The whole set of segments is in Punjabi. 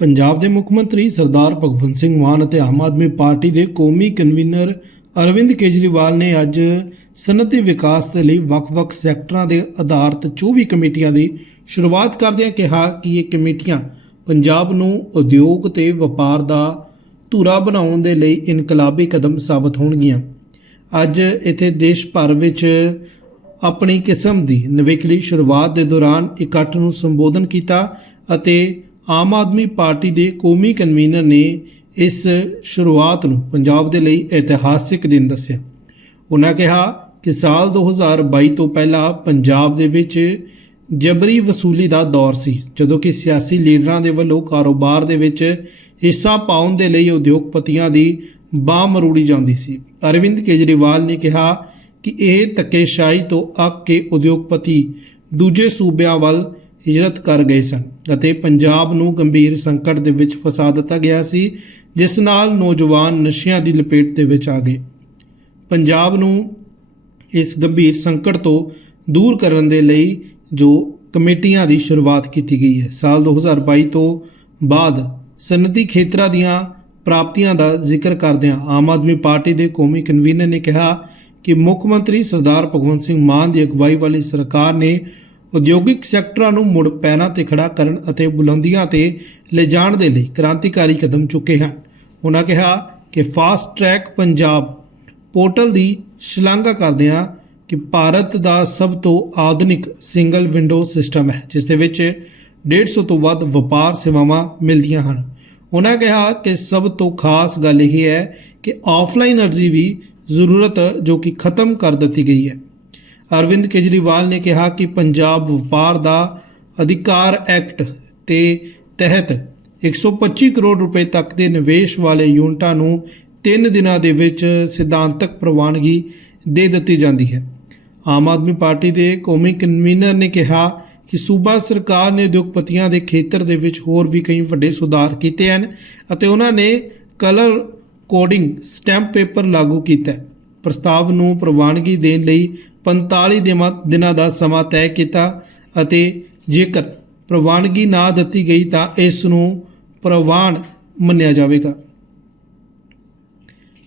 ਪੰਜਾਬ ਦੇ ਮੁੱਖ ਮੰਤਰੀ ਸਰਦਾਰ ਭਗਵੰਤ ਸਿੰਘ ਮਾਨ ਅਤੇ ਆਮ ਆਦਮੀ ਪਾਰਟੀ ਦੇ ਕੌਮੀ ਕਨਵੀਨਰ ਅਰਵਿੰਦ ਕੇਜਰੀਵਾਲ ਨੇ ਅੱਜ ਸਨਅਤੀ ਵਿਕਾਸ ਦੇ ਲਈ ਵੱਖ-ਵੱਖ ਸੈਕਟਰਾਂ ਦੇ ਆਧਾਰਿਤ 24 ਕਮੇਟੀਆਂ ਦੀ ਸ਼ੁਰੂਆਤ ਕਰਦਿਆਂ ਕਿਹਾ ਕਿ ਇਹ ਕਮੇਟੀਆਂ ਪੰਜਾਬ ਨੂੰ ਉਦਯੋਗ ਤੇ ਵਪਾਰ ਦਾ ਧੁਰਾ ਬਣਾਉਣ ਦੇ ਲਈ ਇਨਕਲਾਬੀ ਕਦਮ ਸਾਬਤ ਹੋਣਗੀਆਂ। ਅੱਜ ਇੱਥੇ ਦੇਸ਼ ਭਰ ਵਿੱਚ ਆਪਣੀ ਕਿਸਮ ਦੀ ਨਵੇਕਲੀ ਸ਼ੁਰੂਆਤ ਦੇ ਦੌਰਾਨ ਇਕੱਠ ਨੂੰ ਸੰਬੋਧਨ ਕੀਤਾ ਅਤੇ ਆਮ ਆਦਮੀ ਪਾਰਟੀ ਦੇ ਕੌਮੀ ਕਨਵੀਨਰ ਨੇ ਇਸ ਸ਼ੁਰੂਆਤ ਨੂੰ ਪੰਜਾਬ ਦੇ ਲਈ ਇਤਿਹਾਸਿਕ ਦਿਨ ਦੱਸਿਆ। ਉਹਨਾਂ ਕਿਹਾ ਕਿ ਸਾਲ 2022 ਤੋਂ ਪਹਿਲਾਂ ਪੰਜਾਬ ਦੇ ਵਿੱਚ ਜਬਰੀ ਵਸੂਲੀ ਦਾ ਦੌਰ ਸੀ, ਜਦੋਂ ਕਿ ਸਿਆਸੀ ਲੀਡਰਾਂ ਦੇ ਵੱਲੋਂ ਕਾਰੋਬਾਰ ਦੇ ਵਿੱਚ ਹਿੱਸਾ ਪਾਉਣ ਦੇ ਲਈ ਉਦਯੋਗਪਤੀਆਂ ਦੀ ਬਾਹ ਮਰੂੜੀ ਜਾਂਦੀ ਸੀ। ਅਰਵਿੰਦ ਕੇਜਰੀਵਾਲ ਨੇ ਕਿਹਾ ਕਿ ਇਹ ਧੱਕੇਸ਼ਾਹੀ ਤੋਂ ਅੱਕ ਕੇ ਉਦਯੋਗਪਤੀ ਦੂਜੇ ਸੂਬਿਆਂ ਵੱਲ ਹਿਜਰਤ ਕਰ ਗਏ ਸਨ ਅਤੇ ਪੰਜਾਬ ਨੂੰ ਗੰਭੀਰ ਸੰਕਟ ਦੇ ਵਿੱਚ ਫਸਾ ਦਿੱਤਾ ਗਿਆ ਸੀ, ਜਿਸ ਨਾਲ ਨੌਜਵਾਨ ਨਸ਼ਿਆਂ ਦੀ ਲਪੇਟ ਦੇ ਵਿੱਚ ਆ ਗਏ। ਪੰਜਾਬ ਨੂੰ ਇਸ ਗੰਭੀਰ ਸੰਕਟ ਤੋਂ ਦੂਰ ਕਰਨ ਦੇ ਲਈ ਜੋ ਕਮੇਟੀਆਂ ਦੀ ਸ਼ੁਰੂਆਤ ਕੀਤੀ ਗਈ ਹੈ, ਸਾਲ 2022 ਤੋਂ ਬਾਅਦ ਸਨਅਤੀ ਖੇਤਰਾਂ ਦੀਆਂ ਪ੍ਰਾਪਤੀਆਂ ਦਾ ਜ਼ਿਕਰ ਕਰਦਿਆਂ ਆਮ ਆਦਮੀ ਪਾਰਟੀ ਦੇ ਕੌਮੀ ਕਨਵੀਨਰ ਨੇ ਕਿਹਾ ਕਿ ਮੁੱਖ ਮੰਤਰੀ ਸਰਦਾਰ ਭਗਵੰਤ ਸਿੰਘ ਮਾਨ ਦੀ ਅਗਵਾਈ ਵਾਲੀ ਸਰਕਾਰ ਨੇ ਉਦਯੋਗਿਕ ਸੈਕਟਰਾਂ ਨੂੰ ਮੁੜ ਪੈਰਾਂ ਤੇ ਖੜਾ ਕਰਨ ਅਤੇ ਬੁਲੰਦੀਆਂ ਤੇ ਲਿਜਾਣ ਦੇ ਲਈ ਕ੍ਰਾਂਤੀਕਾਰੀ ਕਦਮ ਚੁੱਕੇ ਹਨ। ਉਹਨਾਂ ਕਿਹਾ ਕਿ ਫਾਸਟ ਟਰੈਕ ਪੰਜਾਬ ਪੋਰਟਲ ਦੀ ਸ਼ਲਾਘਾ ਕਰਦਿਆਂ ਕਿ ਭਾਰਤ ਦਾ ਸਭ ਤੋਂ ਆਧੁਨਿਕ ਸਿੰਗਲ ਵਿੰਡੋ ਸਿਸਟਮ ਹੈ, ਜਿਸ ਦੇ ਵਿੱਚ 150 ਤੋਂ ਵੱਧ ਵਪਾਰ ਸੇਵਾਵਾਂ ਮਿਲਦੀਆਂ ਹਨ। ਉਹਨਾਂ ਕਿਹਾ ਕਿ ਸਭ ਤੋਂ ਖਾਸ ਗੱਲ ਇਹ ਹੈ ਕਿ ਆਫਲਾਈਨ ਅਰਜ਼ੀ ਵੀ ਜ਼ਰੂਰਤ ਜੋ ਕਿ ਖਤਮ ਕਰ ਦਿੱਤੀ ਗਈ ਹੈ। ਅਰਵਿੰਦ ਕੇਜਰੀਵਾਲ ਨੇ ਕਿਹਾ ਕਿ ਪੰਜਾਬ ਵਪਾਰ ਦਾ ਅਧਿਕਾਰ ਐਕਟ ਤੇ ਤਹਿਤ 125 ਕਰੋੜ ਰੁਪਏ ਤੱਕ ਦੇ ਨਿਵੇਸ਼ ਵਾਲੇ ਯੂਨਿਟਾਂ ਨੂੰ 3 ਦਿਨਾਂ ਦੇ ਵਿੱਚ ਸਿਧਾਂਤਕ ਪ੍ਰਵਾਨਗੀ ਦੇ ਦਿੱਤੀ ਜਾਂਦੀ ਹੈ। ਆਮ ਆਦਮੀ ਪਾਰਟੀ ਦੇ ਕੌਮੀ ਕਨਵੀਨਰ ਨੇ ਕਿਹਾ ਕਿ ਸੂਬਾ ਸਰਕਾਰ ਨੇ ਉਦਯੋਗਪਤੀਆਂ ਦੇ ਖੇਤਰ ਦੇ ਵਿੱਚ ਹੋਰ ਵੀ ਕਈ ਵੱਡੇ ਸੁਧਾਰ ਕੀਤੇ ਹਨ ਅਤੇ ਉਹਨਾਂ ਨੇ ਕਲਰ ਕੋਡਿੰਗ ਸਟੈਂਪ ਪੇਪਰ ਲਾਗੂ ਕੀਤਾ ਹੈ। ਪ੍ਰਸਤਾਵ ਨੂੰ ਪ੍ਰਵਾਨਗੀ ਦੇਣ ਲਈ 45 ਦਿਨਾਂ ਦਿਨਾਂ ਦਾ ਸਮਾਂ ਤੈਅ ਕੀਤਾ ਅਤੇ ਜੇਕਰ ਪ੍ਰਵਾਨਗੀ ਨਾ ਦਿੱਤੀ ਗਈ ਤਾਂ ਇਸ ਨੂੰ ਪ੍ਰਵਾਨ ਮੰਨਿਆ ਜਾਵੇਗਾ।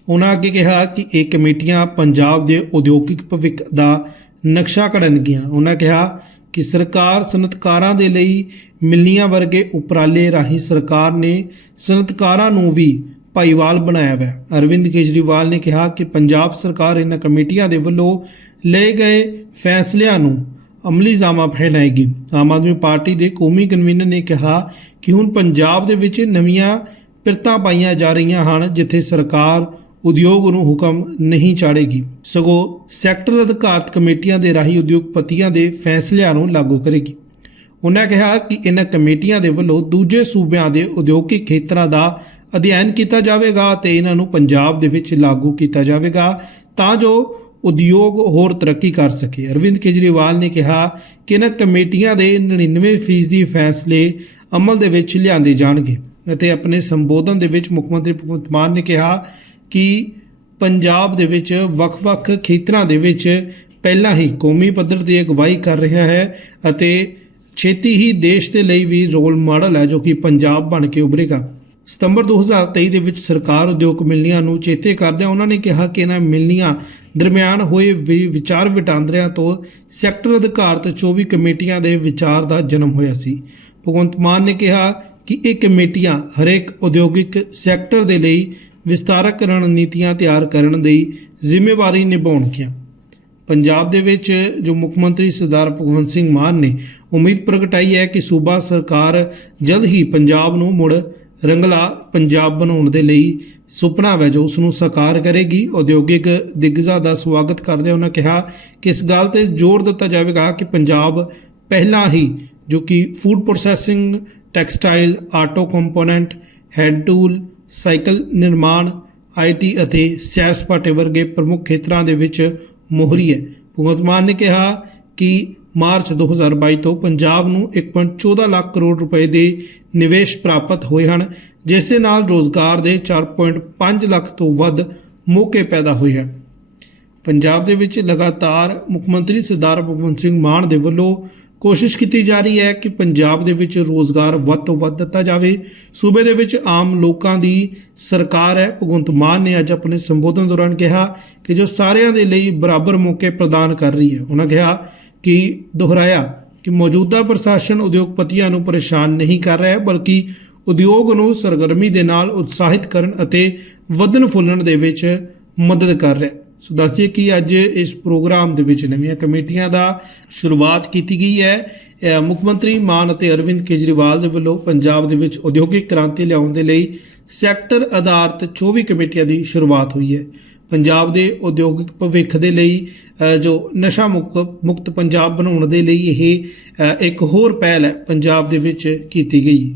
ਉਹਨਾਂ ਅੱਗੇ ਕਿਹਾ ਕਿ ਇਹ ਕਮੇਟੀਆਂ ਪੰਜਾਬ ਦੇ ਉਦਯੋਗਿਕ ਭਵਿੱਖ ਦਾ ਨਕਸ਼ਾ ਘੜਨਗੀਆਂ ਉਹਨਾਂ ਕਿਹਾ ਕਿ ਸਰਕਾਰ ਸਨਅਤਕਾਰਾਂ ਦੇ ਲਈ ਮਿਲਨੀਆਂ ਵਰਗੇ ਉਪਰਾਲੇ ਰਾਹੀਂ ਸਰਕਾਰ ਨੇ ਸਨਅਤਕਾਰਾਂ ਨੂੰ ਵੀ ਭਾਈਵਾਲ ਬਣਾਇਆ ਹੈ ਅਰਵਿੰਦ ਕੇਜਰੀਵਾਲ ਨੇ ਕਿਹਾ ਕਿ ਪੰਜਾਬ ਸਰਕਾਰ ਇਹਨਾਂ ਕਮੇਟੀਆਂ ਦੇ ਵੱਲੋਂ ਲਏ ਗਏ ਫੈਸਲਿਆਂ ਨੂੰ ਅਮਲੀ ਜਾਮਾ ਫੈਲਾਏਗੀ। ਆਮ ਆਦਮੀ ਪਾਰਟੀ ਦੇ ਕੌਮੀ ਕਨਵੀਨਰ ਨੇ ਕਿਹਾ ਕਿ ਹੁਣ ਪੰਜਾਬ ਦੇ ਵਿੱਚ ਨਵੀਆਂ ਪਿਰਤਾਂ ਪਾਈਆਂ ਜਾ ਰਹੀਆਂ ਹਨ, ਜਿੱਥੇ ਸਰਕਾਰ ਉਦਯੋਗ ਨੂੰ ਹੁਕਮ ਨਹੀਂ ਚਾੜੇਗੀ। ਸਗੋਂ ਸੈਕਟਰ ਅਧਿਕਾਰਤ ਕਮੇਟੀਆਂ ਦੇ ਰਾਹੀਂ ਉਦਯੋਗਪਤੀਆਂ ਦੇ ਫੈਸਲਿਆਂ ਨੂੰ ਲਾਗੂ ਕਰੇਗੀ। ਉਹਨਾਂ ਕਿਹਾ ਕਿ ਇਹਨਾਂ ਕਮੇਟੀਆਂ ਦੇ ਵੱਲੋਂ ਦੂਜੇ ਸੂਬਿਆਂ ਦੇ ਉਦਯੋਗਿਕ ਖੇਤਰਾਂ ਦਾ ਅਧਿਐਨ ਕੀਤਾ ਜਾਵੇਗਾ ਤੇ ਇਹਨਾਂ ਨੂੰ ਪੰਜਾਬ ਦੇ ਵਿੱਚ ਲਾਗੂ ਕੀਤਾ ਜਾਵੇਗਾ ਤਾਂ ਜੋ ਉਦਯੋਗ ਹੋਰ ਤਰੱਕੀ ਕਰ ਸਕੇ। ਅਰਵਿੰਦ ਕੇਜਰੀਵਾਲ ਨੇ ਕਿਹਾ ਕਿ ਇਹਨਾਂ ਕਮੇਟੀਆਂ ਦੇ 99% ਦੀ ਫੈਸਲੇ ਅਮਲ ਦੇ ਵਿੱਚ ਲਿਆਂਦੇ ਜਾਣਗੇ ਅਤੇ ਆਪਣੇ ਸੰਬੋਧਨ ਦੇ ਵਿੱਚ ਮੁੱਖ ਮੰਤਰੀ ਭਗਵੰਤ ਮਾਨ ਨੇ ਕਿਹਾ ਕਿ ਪੰਜਾਬ ਦੇ ਵਿੱਚ ਵੱਖ-ਵੱਖ ਖੇਤਰਾਂ ਦੇ ਵਿੱਚ ਪਹਿਲਾਂ ਹੀ ਕੌਮੀ ਪੱਧਰ ਤੇ ਅਗਵਾਈ ਕਰ ਰਿਹਾ ਹੈ ਅਤੇ ਛੇਤੀ ਹੀ ਦੇਸ਼ ਦੇ ਲਈ ਵੀ ਰੋਲ ਮਾਡਲ ਹੈ ਜੋ ਕਿ ਪੰਜਾਬ ਬਣ ਕੇ ਉਭਰੇਗਾ। ਸਤੰਬਰ 2023 ਦੇ ਵਿੱਚ ਸਰਕਾਰ ਉਦਯੋਗ ਮਿਲਨੀਆਂ ਨੂੰ ਚੇਤੇ ਕਰਦਿਆਂ ਉਹਨਾਂ ਨੇ ਕਿਹਾ ਕਿ ਇਹਨਾਂ ਮਿਲਨੀਆਂ ਦਰਮਿਆਨ ਹੋਏ ਵਿ- ਵਿਚਾਰ ਵਟਾਂਦਰਿਆਂ ਤੋਂ ਸੈਕਟਰ ਅਧਿਕਾਰਤ 24 ਕਮੇਟੀਆਂ ਦੇ ਵਿਚਾਰ ਦਾ ਜਨਮ ਹੋਇਆ ਸੀ। ਭਗਵੰਤ ਮਾਨ ਨੇ ਕਿਹਾ ਕਿ ਇਹ ਕਮੇਟੀਆਂ ਹਰੇਕ ਉਦਯੋਗਿਕ ਸੈਕਟਰ ਦੇ ਲਈ ਵਿਸਤਾਰਕ ਰਣਨੀਤੀਆਂ ਤਿਆਰ ਕਰਨ ਦੀ ਜ਼ਿੰਮੇਵਾਰੀ ਨਿਭਾਉਣਗੀਆਂ। ਪੰਜਾਬ ਦੇ ਵਿੱਚ ਜੋ ਮੁੱਖ ਮੰਤਰੀ ਸਰਦਾਰ ਭਗਵੰਤ ਸਿੰਘ ਮਾਨ ਨੇ ਉਮੀਦ ਪ੍ਰਗਟਾਈ ਹੈ ਕਿ ਸੂਬਾ ਸਰਕਾਰ ਜਲਦ ਹੀ ਪੰਜਾਬ ਨੂੰ ਮੁੜ ਰੰਗਲਾ ਪੰਜਾਬ ਬਣਾਉਣ ਦੇ ਲਈ ਸੁਪਨਾ ਹੈ ਜੋ ਉਸ ਨੂੰ ਸਾਕਾਰ ਕਰੇਗੀ। ਉਦਯੋਗਿਕ ਦਿੱਗਜ਼ਾਂ ਦਾ ਸਵਾਗਤ ਕਰਦੇ ਉਹਨਾਂ ਕਿਹਾ ਕਿ ਇਸ ਗੱਲ ਤੇ ਜ਼ੋਰ ਦਿੱਤਾ ਜਾਵੇਗਾ ਕਿ ਪੰਜਾਬ ਪਹਿਲਾਂ ਹੀ ਜੋ ਕਿ food processing textile auto component hand tool cycle ਨਿਰਮਾਣ ਆਈਟੀ ਅਤੇ ਸੈਰ ਸਪਾਟੇ ਵਰਗੇ ਪ੍ਰਮੁੱਖ ਖੇਤਰਾਂ ਦੇ ਵਿੱਚ ਮੋਹਰੀ ਹੈ। ਭਗਵੰਤ ਮਾਨ ਨੇ ਕਿਹਾ ਕਿ ਮਾਰਚ 2022 ਤੋਂ ਪੰਜਾਬ ਨੂੰ 1.14 ਲੱਖ ਕਰੋੜ ਰੁਪਏ ਦੇ ਨਿਵੇਸ਼ ਪ੍ਰਾਪਤ ਹੋਏ ਹਨ ਜਿਸ ਦੇ ਨਾਲ ਰੋਜ਼ਗਾਰ ਦੇ 4.5 ਲੱਖ ਤੋਂ ਵੱਧ ਮੌਕੇ ਪੈਦਾ ਹੋਏ ਹਨ। ਪੰਜਾਬ ਦੇ ਵਿੱਚ ਲਗਾਤਾਰ ਮੁੱਖ ਮੰਤਰੀ ਸਰਦਾਰ ਭਗਵੰਤ ਸਿੰਘ ਮਾਨ ਦੇ ਵੱਲੋਂ ਕੋਸ਼ਿਸ਼ ਕੀਤੀ ਜਾ ਰਹੀ ਹੈ ਕਿ ਪੰਜਾਬ ਦੇ ਵਿੱਚ ਰੋਜ਼ਗਾਰ ਵੱਧ ਤੋਂ ਵੱਧ ਦਿੱਤਾ ਜਾਵੇ। ਸੂਬੇ ਦੇ ਵਿੱਚ ਆਮ ਲੋਕਾਂ ਦੀ ਸਰਕਾਰ ਹੈ, ਭਗਵੰਤ ਮਾਨ ਨੇ ਅੱਜ ਆਪਣੇ ਸੰਬੋਧਨ ਦੌਰਾਨ ਕਿਹਾ ਕਿ ਜੋ ਸਾਰਿਆਂ ਦੇ ਲਈ ਬਰਾਬਰ ਮੌਕੇ ਪ੍ਰਦਾਨ ਕਰ ਰਹੀ ਹੈ, ਉਹਨਾਂ ਕਿਹਾ ਕਿ ਦੁਹਰਾਇਆ ਕਿ ਮੌਜੂਦਾ ਪ੍ਰਸ਼ਾਸਨ ਉਦਯੋਗਪਤੀਆਂ ਨੂੰ ਪਰੇਸ਼ਾਨ ਨਹੀਂ ਕਰ ਰਿਹਾ, ਬਲਕਿ ਉਦਯੋਗ ਨੂੰ ਸਰਗਰਮੀ ਦੇ ਨਾਲ ਉਤਸ਼ਾਹਿਤ ਕਰਨ ਅਤੇ ਵਧਣ ਫੁੱਲਣ ਦੇ ਵਿੱਚ ਮਦਦ ਕਰ ਰਿਹਾ। ਸੋ ਦੱਸਿਏ ਕਿ ਅੱਜ ਇਸ ਪ੍ਰੋਗਰਾਮ ਦੇ ਵਿੱਚ ਨਵੀਆਂ ਕਮੇਟੀਆਂ ਦਾ ਸ਼ੁਰੂਆਤ ਕੀਤੀ ਗਈ ਹੈ। ਮੁੱਖ ਮੰਤਰੀ ਮਾਨ ਅਤੇ ਅਰਵਿੰਦ ਕੇਜਰੀਵਾਲ ਦੇ ਵੱਲੋਂ ਪੰਜਾਬ ਦੇ ਵਿੱਚ ਉਦਯੋਗਿਕ ਕ੍ਰਾਂਤੀ ਲਿਆਉਣ ਦੇ ਲਈ ਸੈਕਟਰ ਆਧਾਰਿਤ 24 ਕਮੇਟੀਆਂ ਦੀ ਸ਼ੁਰੂਆਤ ਹੋਈ ਹੈ। ਪੰਜਾਬ ਦੇ ਉਦਯੋਗਿਕ ਭਵਿੱਖ ਦੇ ਲਈ ਜੋ ਨਸ਼ਾ ਮੁਕ- ਮੁਕਤ ਪੰਜਾਬ ਬਣਾਉਣ ਦੇ ਲਈ ਇਹ ਇੱਕ ਹੋਰ ਪਹਿਲ ਹੈ ਪੰਜਾਬ ਦੇ ਵਿੱਚ ਕੀਤੀ ਗਈ।